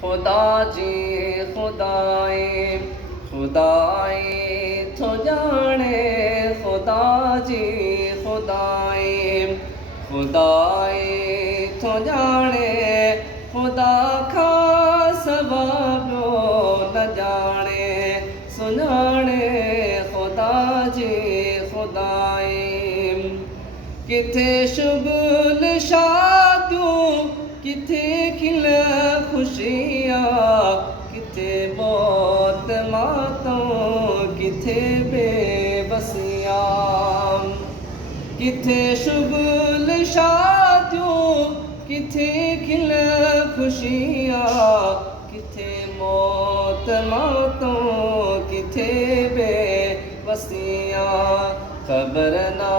खुदा जी खुदाए खुदाए तो जाने खुदा जी खुदाए खुदाए तो जाने खुदा का सबाबो न जाने सुनाने खुदा जी खुदाए किथे शुगुल शादियों किथे खिल खुशियाँ किथे मौत मातों किथे बेबसियाँ किथे शुगुल शादियों किथे खिल खुशियाँ किथे मौत मातों किथे बेबसियाँ खबर ना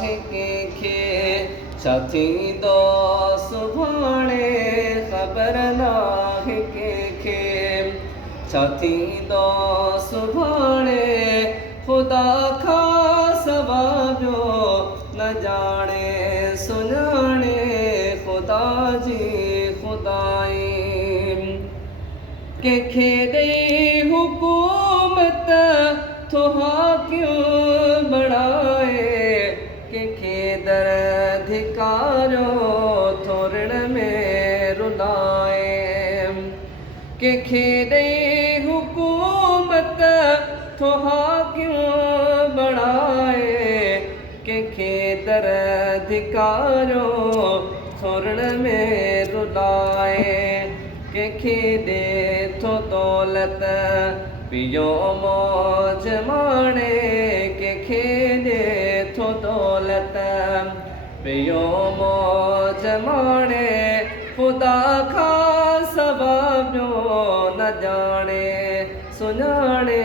है के छाती दो सुभाणे खबर ना है के छाती दो सुभाणे खुदा का सवाबो न जाने सुनाने खुदा जी खुदाए के खेदे हुकूमत थोहा क्यों बढ़ाए के खेदर अधिकारो थोरण में रुलाए के खेदे हुकूमत थोहा क्यों बढ़ाए के खेदर अधिकारो थोरण में रुलाए के खेदे थो दौलत पियो मौज माणे के खेदे थो दौलत पियो मौज माणे खुदा का सबाबो न जाने सुनाने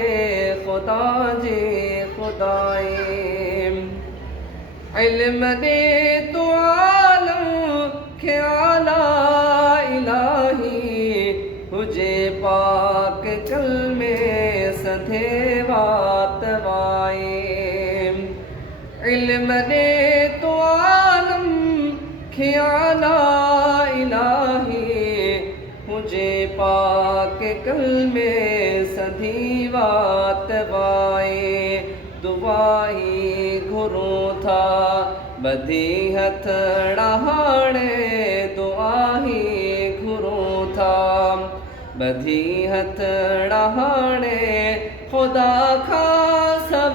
खुदा जी खुदाए इल्म दे तो आलम ख्याला इलाही हुजे पाक कल में सधे वात वाए इल्म दे तो आलम ख्याला इलाही मुझे पाक कल में सधी वात वाए दुआई घुरो था बधी हथ डहाणे दुआही घुरो था बधी हथ डहाणे खुदा का